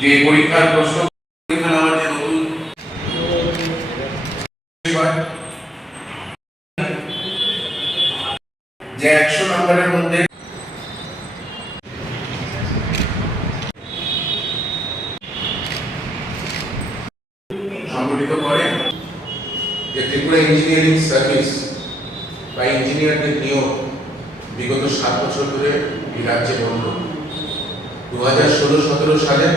যে পরীক্ষার প্রশ্ন পরীক্ষা যে যে একশো নম্বরের মধ্যে সংগঠিত করে যে ত্রিপুরা ইঞ্জিনিয়ারিং সার্ভিস বা ইঞ্জিনিয়ারদের নিয়োগ বিগত সাত বছর ধরে এই রাজ্যে বন্ধ। দু হাজার ষোলো সতেরো সালে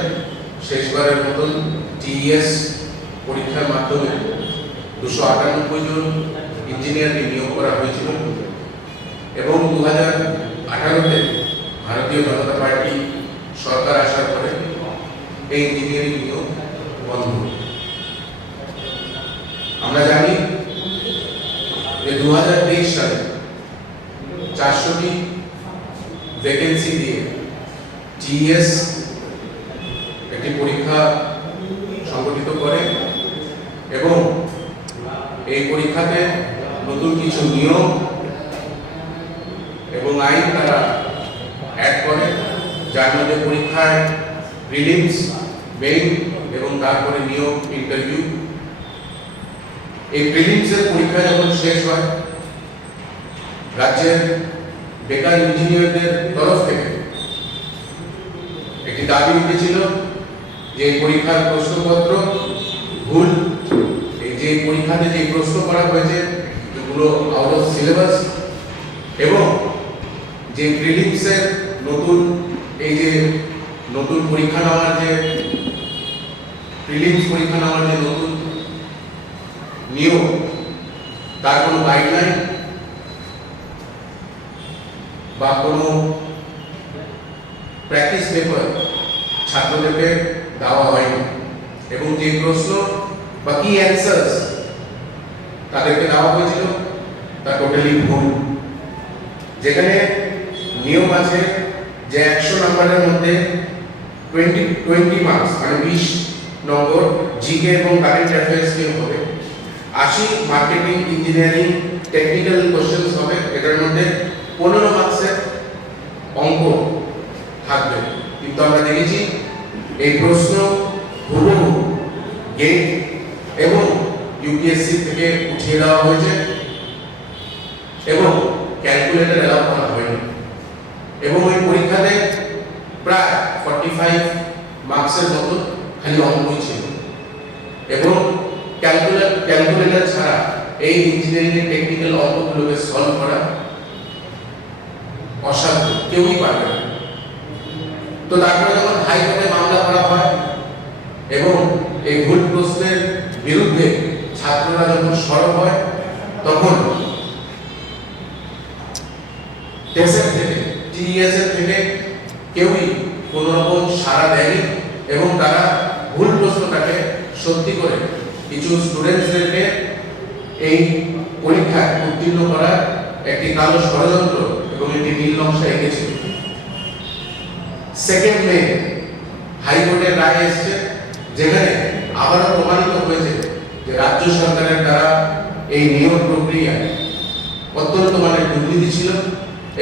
শেষবারের মতন টিইএস পরীক্ষার মাধ্যমে দুশো আটানব্বই জন ইঞ্জিনিয়ারকে নিয়োগ করা হয়েছিল এবং দু হাজার আঠারোতে ভারতীয় জনতা পার্টি সরকার আসার পরে এই ইঞ্জিনিয়ারিং নিয়োগ বন্ধ। আমরা জানি যে দু হাজার তেইশ সালে চারশোটি ভ্যাকেন্সি দিয়ে টিএস একটি পরীক্ষা সংগঠিত করে এবং এই পরীক্ষাতে নতুন কিছু নিয়ম এবং আইন তারা অ্যাড করে, যার মধ্যে পরীক্ষায় প্রিলিমস মেইন এবং তারপরে নিয়োগ ইন্টারভিউ এই প্রিলিমসের পরীক্ষা যখন শেষ হয়, রাজ্যের বেকার ইঞ্জিনিয়ারদের তরফ থেকে একটি দাবি উঠেছিল যে পরীক্ষার প্রশ্নপত্র পরীক্ষাতে যে প্রশ্ন করা হয়েছে, এগুলো আউট অফ সিলেবাস এবং যে প্রিলিমসের নতুন, এই যে নতুন পরীক্ষা নেওয়ার যে প্রিলিমস পরীক্ষা নেওয়ার যে নতুন নিয়ম, তার কোনো গাইডলাইন বা কোনো প্র্যাকটিস পেপার ছাত্রদেরকে দেওয়া হয়নি। এবং যে প্রশ্ন বা কি অ্যান্সার্স তাদেরকে দেওয়া হয়েছিল, তা টোটালি ভুল। যেখানে নিয়ম আছে যে একশো নম্বরের মধ্যে টোয়েন্টি টোয়েন্টি মার্কস মানে বিশ নম্বর জিকে এবং কারেন্ট অ্যাফেয়ার্স নিয়ে হবে। আশি মার্কেটিং ইঞ্জিনিয়ারিং টেকনিক্যাল কোশ্চেন্স হবে, এটার মধ্যে পনেরো মার্কসের অঙ্ক থাকবে। কিন্তু আমরা দেখেছি এই প্রশ্ন ইউপিএসসি থেকে উঠিয়ে দেওয়া হয়েছে এবং ক্যালকুলেটর অ্যালাউ করা হয়নি। এবং ওই পরীক্ষাতে প্রায় ফর্টি ফাইভ মার্কসের মতো খালি অঙ্কই ছিল। এবং ক্যালকুলেটর ক্যালকুলেটর ছাড়া এই ইঞ্জিনিয়ারিং এর টেকনিক্যাল অঙ্কগুলোকে সলভ করা অসাধ্য, কেউই পারবে না। তো তারপরে যখন হাইকোর্টে মামলা করা হয় এবং এই ভুল প্রশ্নের বিরুদ্ধে ছাত্ররা যখন সরব হয়, তখন টেসের থেকে টিএস এর থেকে কেউই রকম সাড়া দেয়নি এবং তারা ভুল প্রশ্নটাকে সত্যি করে কিছু স্টুডেন্টসদেরকে এই পরীক্ষায় উত্তীর্ণ করার একটি কালো ষড়যন্ত্র এবং একটি নীল নকশা এঁকেছিল। সেকেন্ড মে হাইকোর্টের রায় এসেছে, যেখানে আবারও প্রমাণিত হয়েছে রাজ্য সরকারের দ্বারা এই নিয়োগ প্রক্রিয়ায় অত্যন্ত মানে দুর্নীতি ছিল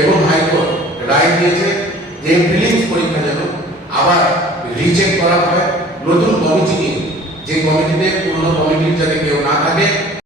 এবং হাইকোর্ট রায় দিয়েছে যে প্রিলিমস পরীক্ষা যেন আবার রিচেক করা হয়। নতুন কমিটি নিয়ে, যে কমিটিতে পুরনো কমিটির যাতে কেউ না থাকে